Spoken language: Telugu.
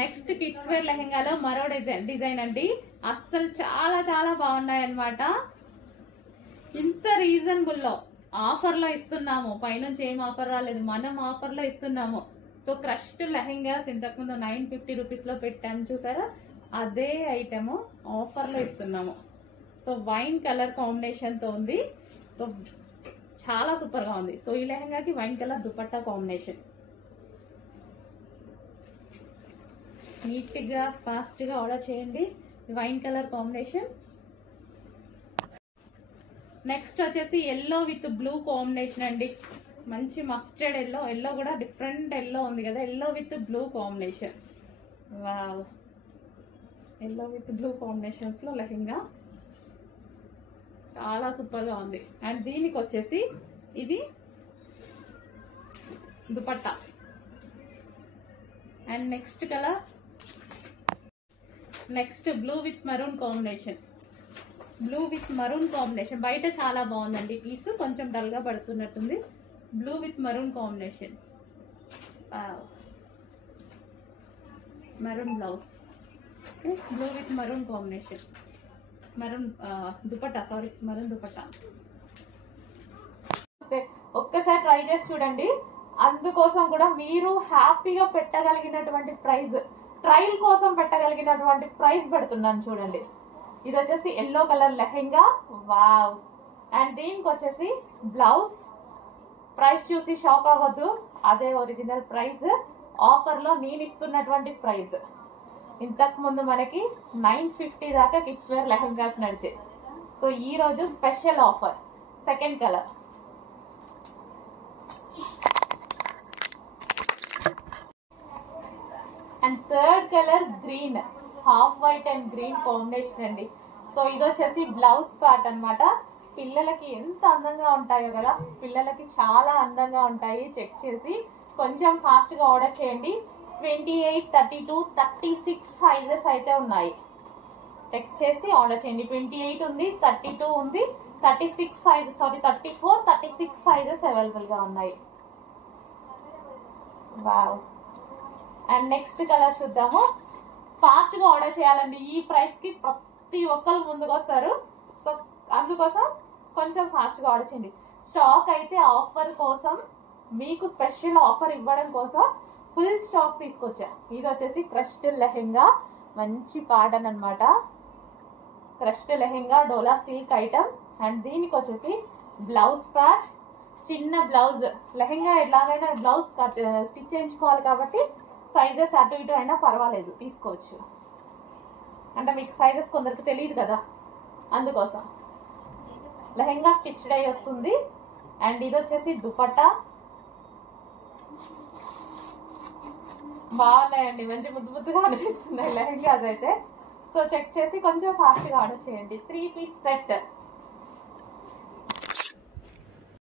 నెక్స్ట్ కిడ్స్ వేర్ లెహెంగాలో మరో డిజైన్ అండి. అస్సలు చాలా చాలా బాగున్నాయి అన్నమాట. ఇంత రీజనబుల్ లో ఆఫర్ లో ఇస్తున్నాము. పైనుంచి ఏం ఆఫర్ రాలేదు, మనం ఆఫర్ లో ఇస్తున్నాము. సో క్రష్డ్ లెహెంగాస్ ఇంతకుముందు 950 రూపీస్ లో పెట్టాము చూసారా, అదే ఐటమ్ ఆఫర్ లో ఇస్తున్నాము. సో వైన్ కలర్ కాంబినేషన్ తో ఉంది. సో చాలా సూపర్ గా ఉంది. సో ఈ లెహెంగాకి wine colour dupatta combination. Neat గా ఫాస్ట్ గా ఆర్డర్ చేయండి. Wine colour combination. నెక్స్ట్ వచ్చేసి ఎల్లో విత్ బ్లూ కాంబినేషన్ అండి. మంచి మస్టర్డ్ ఎల్లో. ఎల్లో కూడా డిఫరెంట్ ఎల్లో ఉంది కదా, yellow with blue combination. Wow, yellow with blue కాంబినేషన్స్ లో లెహెంగా చాలా సూపర్ గా ఉంది. అండ్ దీనికి వచ్చేసి ఇది dupatta. And next colour, next blue with maroon combination. Blue with maroon combination బయట చాలా బాగుందండి. పీస్ కొంచెం డల్ గా పడుతున్నట్టుంది. Blue with maroon combination. Maroon blouse. Blue with maroon combination. Maroon dupatta, sorry maroon dupatta. ఒక్కసారి ట్రై చేసి చూడండి. అందుకోసం కూడా మీరు హ్యాపీగా పెట్టగలిగినటువంటి ప్రైస్, ట్రయల్ కోసం పెట్టగలిగినటువంటి ప్రైస్ పెడుతున్నాను చూడండి. ఇది వచ్చేసి yellow colour lehenga. Wow. And దీనికి వచ్చేసి బ్లౌజ్. ప్రైస్ చూసి షాక్ అవ్వద్దు, అదే ఒరిజినల్ ప్రైస్. ఆఫర్ లో నేను ఇస్తున్నటువంటి ప్రైస్. ఇంతకు ముందు మనకి 950 దాకా కిడ్స్ వేర్ లెహెంగాస్ నడిచాయి. సో ఈ రోజు special offer. Second colour. And third colour green, half white and green combination అండి. సో ఇది వచ్చేసి బ్లౌజ్ పార్ట్ అన్నమాట. పిల్లలకి ఎంత అందంగా ఉంటాయో కదా, పిల్లలకి చాలా అందంగా ఉంటాయి. చెక్ చేసి కొంచెం ఫాస్ట్ గా ఆర్డర్ చేయండి. 28, 32, 36 సైజెస్ అయితే ఉన్నాయి. చెక్ చేసి ఆర్డర్ చేయండి. 28 ఉంది, 32 ఉంది, 36 సైజ్, సారీ 34, 36 సైజెస్ అవైలబుల్ గా ఉన్నాయి. వావ్. అండ్ నెక్స్ట్ కలర్ చూద్దాము. ఫాస్ట్ గా ఆర్డర్ చేయాలండి. ఈ ప్రైస్ కి ప్రతి ఒక్కరు ముందుకు వస్తారు. సో అందుకోసం కొంచెం ఫాస్ట్ గా ఆర్డర్ చేయండి. స్టాక్ అయితే ఆఫర్ కోసం, మీకు స్పెషల్ ఆఫర్ ఇవ్వడం కోసం ఫుల్ స్టాక్ తీసుకొచ్చా. ఇది వచ్చేసి క్రష్డ్ లెహెంగా, మంచి ప్యాటర్న్ అన్నమాట. Crushed lehenga, dola silk item. And దీనికి వచ్చేసి బ్లౌజ్ ప్యాట్, చిన్న బ్లౌజ్. లెహెంగా ఎలాగైనా బ్లౌజ్ స్టిచ్ చేయించుకోవాలి కాబట్టి సైజెస్ అటు ఇటు అయినా పర్వాలేదు, తీసుకోవచ్చు. అంటే మీకు సైజెస్ కొందరికి తెలియదు కదా, అందుకోసం. లెహెంగా స్టిచ్డ్ అయి వస్తుంది. అండ్ ఇది వచ్చేసి దుపట్టా. బాగున్నాయండి, మంచి ముద్దు ముద్దుగా అనిపిస్తున్నాయి లెహెంగాస్ అయితే. సో చెక్ చేసి కొంచెం ఫాస్ట్ గా ఆర్డర్ చేయండి. 3 పీస్ సెట్.